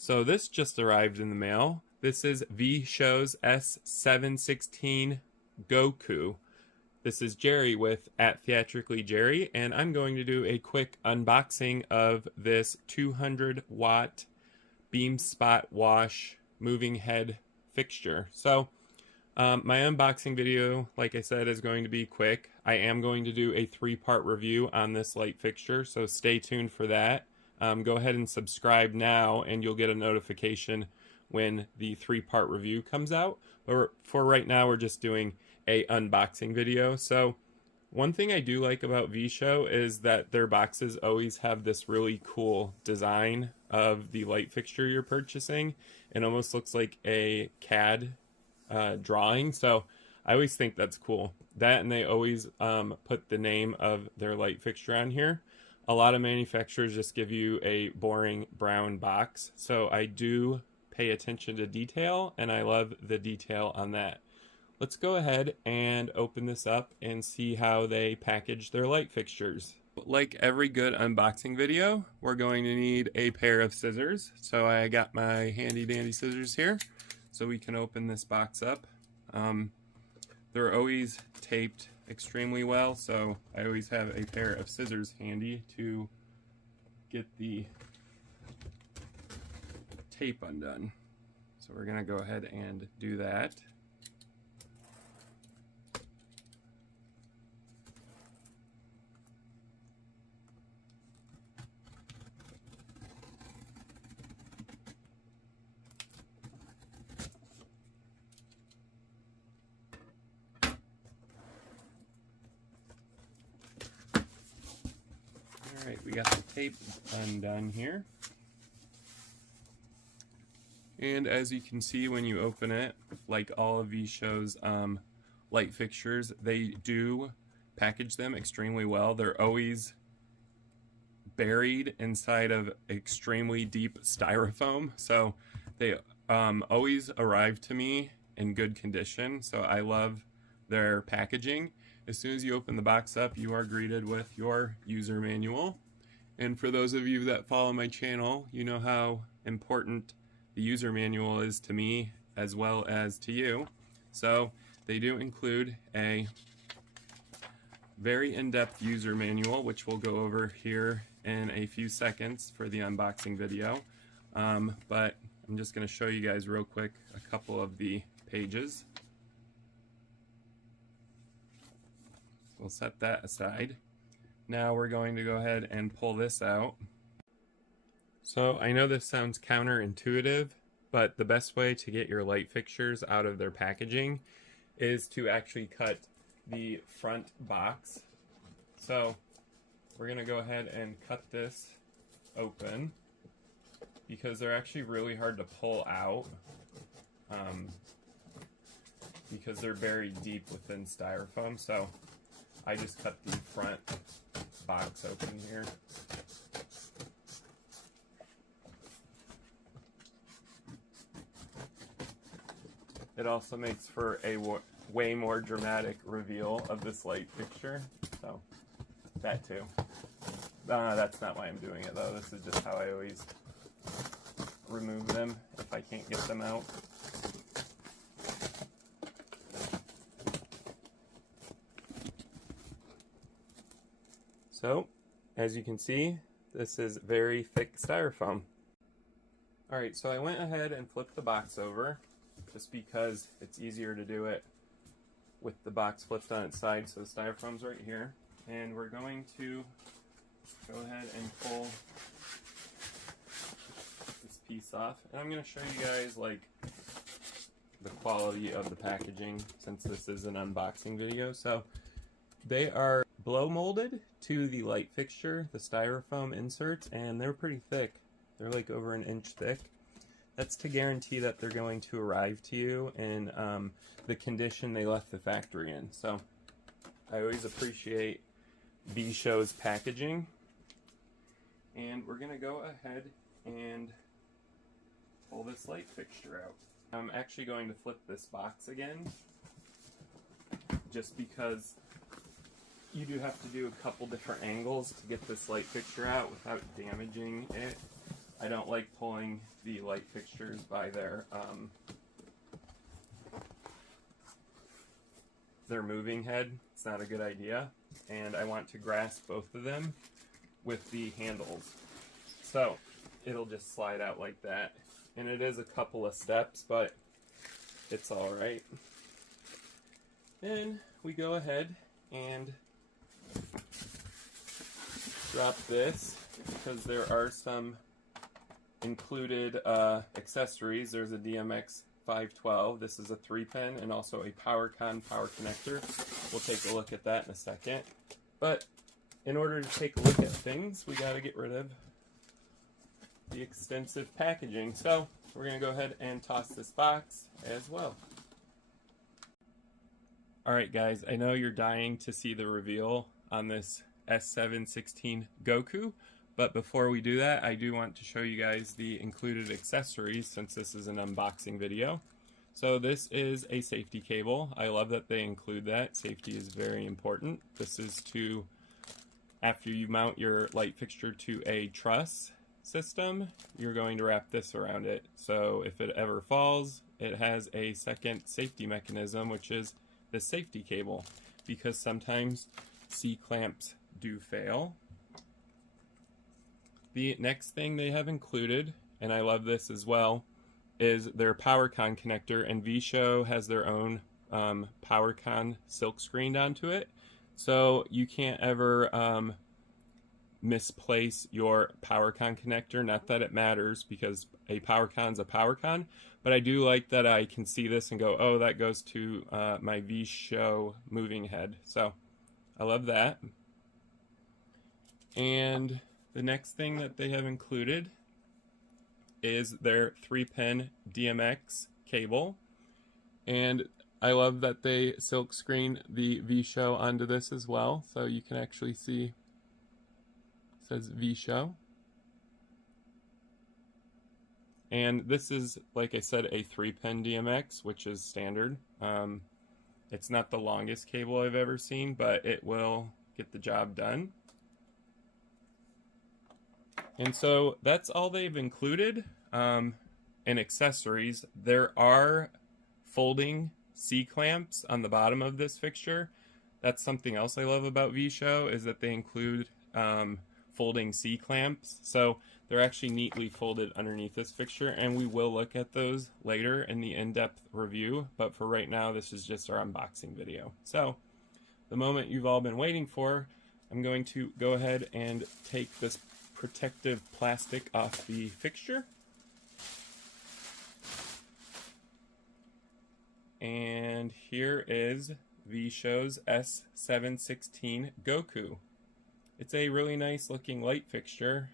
So this just arrived in the mail. This is V-Show's S716 Goku. This is Jerry with @TheatricallyJerry, and I'm going to do a quick unboxing of this 200 watt beam spot wash moving head fixture. So my unboxing video, like I said, is going to be quick. I am going to do a 3-part review on this light fixture, so stay tuned for that. Go ahead and subscribe now and you'll get a notification when the 3-part review comes out. But for right now, we're just doing a unboxing video. So one thing I do like about V-Show is that their boxes always have this really cool design of the light fixture you're purchasing. It almost looks like a CAD drawing, so I always think that's cool. That, and they always put the name of their light fixture on here. A lot of manufacturers just give you a boring brown box, so I do pay attention to detail, and I love the detail on that. Let's go ahead and open this up and see how they package their light fixtures. Like every good unboxing video, we're going to need a pair of scissors. So I got my handy dandy scissors here so we can open this box up. They're always taped extremely well, so I always have a pair of scissors handy to get the tape undone. So we're going to go ahead and do that. Alright, we got the tape undone here. And as you can see when you open it, like all of V-Show's light fixtures, they do package them extremely well. They're always buried inside of extremely deep styrofoam, so they always arrive to me in good condition, so I love their packaging. As soon as you open the box up, you are greeted with your user manual. And for those of you that follow my channel, you know how important the user manual is to me as well as to you. So they do include a very in-depth user manual, which we'll go over here in a few seconds for the unboxing video. But I'm just going to show you guys real quick a couple of the pages. We'll set that aside. Now we're going to go ahead and pull this out. So I know this sounds counterintuitive, but the best way to get your light fixtures out of their packaging is to actually cut the front box. So we're going to go ahead and cut this open because they're actually really hard to pull out because they're buried deep within styrofoam. So I just cut the front box open here. It also makes for a way more dramatic reveal of this light fixture, so that too. That's not why I'm doing it though. This is just how I always remove them if I can't get them out. So, as you can see, this is very thick styrofoam. Alright, so I went ahead and flipped the box over, just because it's easier to do it with the box flipped on its side. So the styrofoam's right here, and we're going to go ahead and pull this piece off. And I'm going to show you guys like the quality of the packaging since this is an unboxing video. So they are blow molded to the light fixture, the styrofoam inserts, and they're pretty thick. They're like over an inch thick. That's to guarantee that they're going to arrive to you in the condition they left the factory in. So I always appreciate V-Show's packaging. And we're going to go ahead and pull this light fixture out. I'm actually going to flip this box again, just because you do have to do a couple different angles to get this light fixture out without damaging it I don't like pulling the light fixtures by their moving head. It's not a good idea, and I want to grasp both of them with the handles. So it'll just slide out like that, and it is a couple of steps, but it's all right. Then we go ahead and drop this, because there are some included accessories. There's a DMX 512. This is a 3-pin and also a PowerCon power connector. We'll take a look at that in a second. But in order to take a look at things, we got to get rid of the extensive packaging. So we're going to go ahead and toss this box as well. Alright guys, I know you're dying to see the reveal on this S716 Goku, but before we do that, I do want to show you guys the included accessories since this is an unboxing video. So this is a safety cable. I love that they include that. Safety is very important. This is to, after you mount your light fixture to a truss system, you're going to wrap this around it. So if it ever falls, it has a second safety mechanism, which is the safety cable, because sometimes C-clamps do fail. The next thing they have included, and I love this as well, is their PowerCon connector, and VShow has their own PowerCon silk screened onto it, so you can't ever misplace your PowerCon connector. Not that it matters, because a PowerCon's a PowerCon, but I do like that I can see this and go, oh, that goes to my VShow moving head. So I love that. And the next thing that they have included is their 3-pin DMX cable. And I love that they silk screen the VShow onto this as well, so you can actually see it says VShow. And this is, like I said, a 3-pin DMX, which is standard. It's not the longest cable I've ever seen, but it will get the job done. And so that's all they've included in accessories. There are folding C-clamps on the bottom of this fixture. That's something else I love about VShow, is that they include folding C-clamps. So they're actually neatly folded underneath this fixture, and we will look at those later in the in-depth review, but for right now this is just our unboxing video. So the moment you've all been waiting for, I'm going to go ahead and take this protective plastic off the fixture. And here is VShow's S716 Goku. It's a really nice looking light fixture.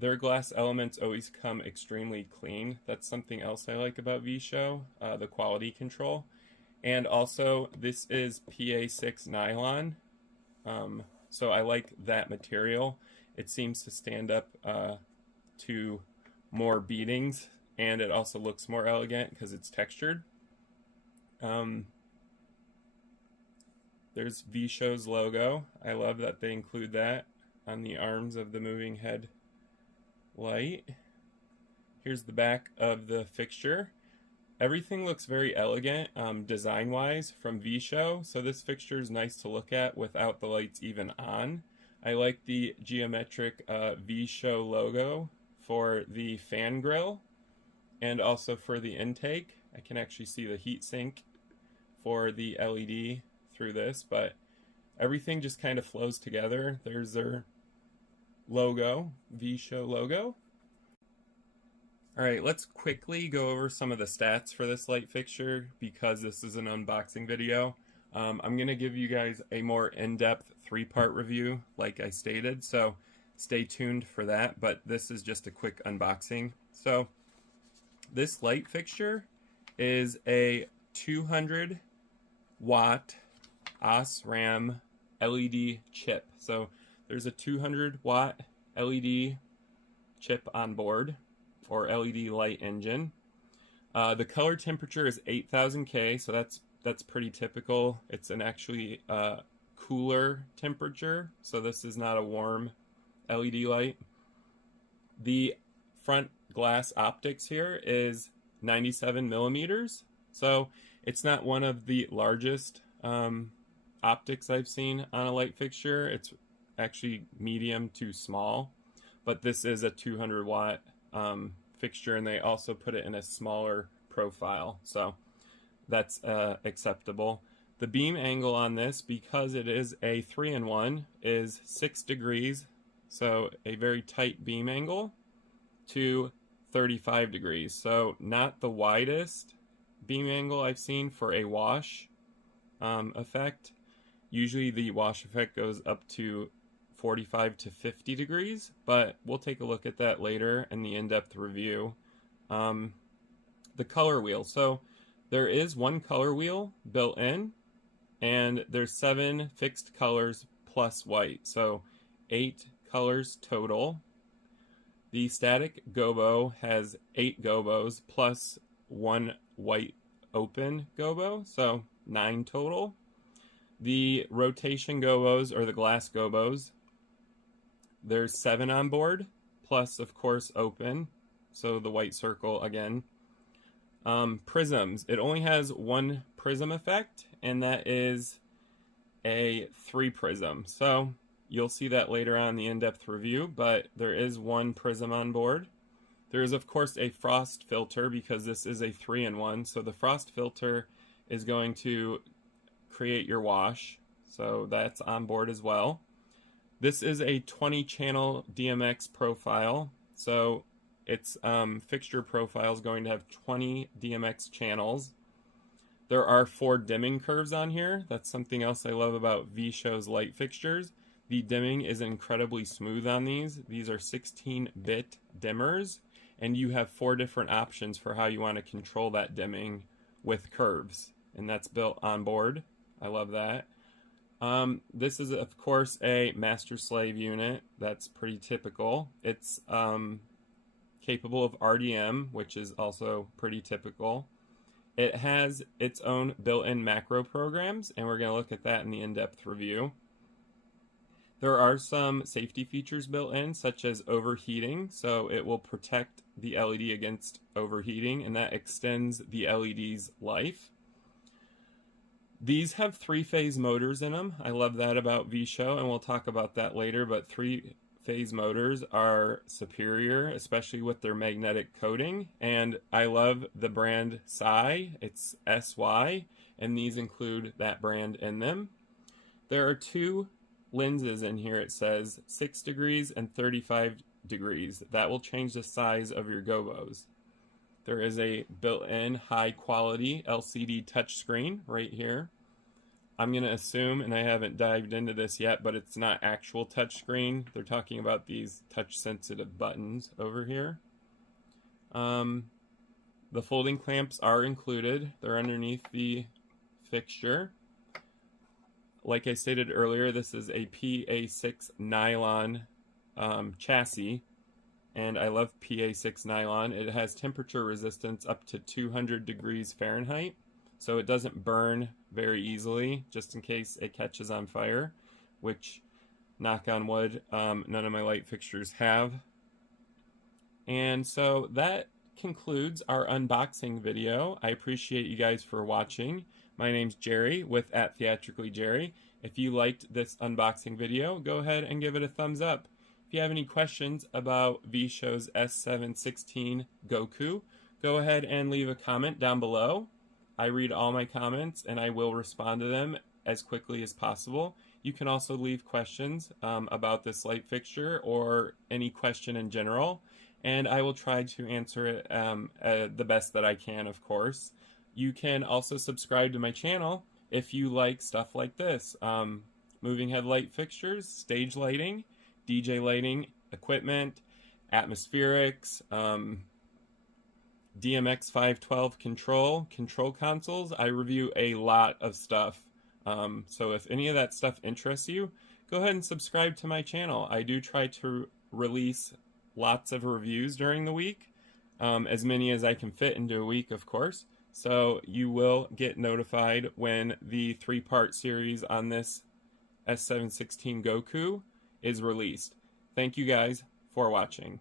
Their glass elements always come extremely clean. That's something else I like about VShow, the quality control. And also, this is PA6 nylon, so I like that material. It seems to stand up to more beatings, and it also looks more elegant because it's textured. There's VShow's logo. I love that they include that on the arms of the moving head light. Here's the back of the fixture. Everything looks very elegant design-wise from VShow, so this fixture is nice to look at without the lights even on. I like the geometric VShow logo for the fan grill and also for the intake. I can actually see the heat sink for the LED through this, but everything just kind of flows together. There's their logo, VShow logo. Alright, let's quickly go over some of the stats for this light fixture because this is an unboxing video. I'm going to give you guys a more in-depth 3-part review like I stated, so stay tuned for that, but this is just a quick unboxing. So this light fixture is a 200 watt OSRAM LED chip. So there's a 200 watt LED chip on board, or LED light engine. The color temperature is 8000 K, so that's pretty typical. It's an actually cooler temperature, so this is not a warm LED light. The front glass optics here is 97 millimeters, so it's not one of the largest optics I've seen on a light fixture. It's actually medium to small, but this is a 200 watt fixture, and they also put it in a smaller profile, so that's acceptable. The beam angle on this, because it is a 3-in-1, is 6 degrees, so a very tight beam angle, to 35 degrees. So not the widest beam angle I've seen for a wash effect. Usually the wash effect goes up to 45 to 50 degrees, but we'll take a look at that later in the in-depth review. The color wheel. So there is one color wheel built in, and there's 7 fixed colors plus white, so 8 colors total. The static gobo has 8 gobos plus 1 white open gobo, so 9 total. The rotation gobos, or the glass gobos, there's 7 on board, plus of course open, so the white circle again. Prisms, it only has 1 prism effect, and that is a 3 prism. So you'll see that later on in the in-depth review, but there is 1 prism on board. There is of course a frost filter because this is a 3-in-1, so the frost filter is going to create your wash, so that's on board as well. This is a 20 channel DMX profile, so its fixture profile is going to have 20 DMX channels. There are 4 dimming curves on here. That's something else I love about V-Show's light fixtures. The dimming is incredibly smooth on these. These are 16-bit dimmers, and you have 4 different options for how you want to control that dimming with curves, and that's built on board. I love that. This is of course a master-slave unit. That's pretty typical. It's capable of RDM, which is also pretty typical. It has its own built-in macro programs, and we're going to look at that in the in-depth review. There are some safety features built in, such as overheating, so it will protect the LED against overheating, and that extends the LED's life. These have 3-phase motors in them. I love that about V-Show, and we'll talk about that later, but 3-phase motors are superior, especially with their magnetic coating, and I love the brand SY. It's SY, and these include that brand in them. There are 2 lenses in here. It says 6 degrees and 35 degrees. That will change the size of your gobos. There is a built-in high-quality LCD touchscreen right here. I'm going to assume, and I haven't dived into this yet, but it's not actual touchscreen. They're talking about these touch-sensitive buttons over here. The folding clamps are included. They're underneath the fixture. Like I stated earlier, this is a PA6 nylon chassis, and I love PA6 nylon. It has temperature resistance up to 200 degrees Fahrenheit, so it doesn't burn very easily, just in case it catches on fire, which, knock on wood, none of my light fixtures have. And so that concludes our unboxing video. I appreciate you guys for watching. My name's Jerry with @TheatricallyJerry. If you liked this unboxing video, go ahead and give it a thumbs up. If you have any questions about V-Show's S716 Goku, go ahead and leave a comment down below. I read all my comments and I will respond to them as quickly as possible. You can also leave questions about this light fixture or any question in general, and I will try to answer it the best that I can, of course. You can also subscribe to my channel if you like stuff like this. Moving head light fixtures, stage lighting, DJ lighting, equipment, atmospherics, DMX 512 control consoles. I review a lot of stuff. So if any of that stuff interests you, go ahead and subscribe to my channel. I do try to release lots of reviews during the week, as many as I can fit into a week, of course. So you will get notified when the 3-part series on this S716 Goku is released. Thank you guys for watching.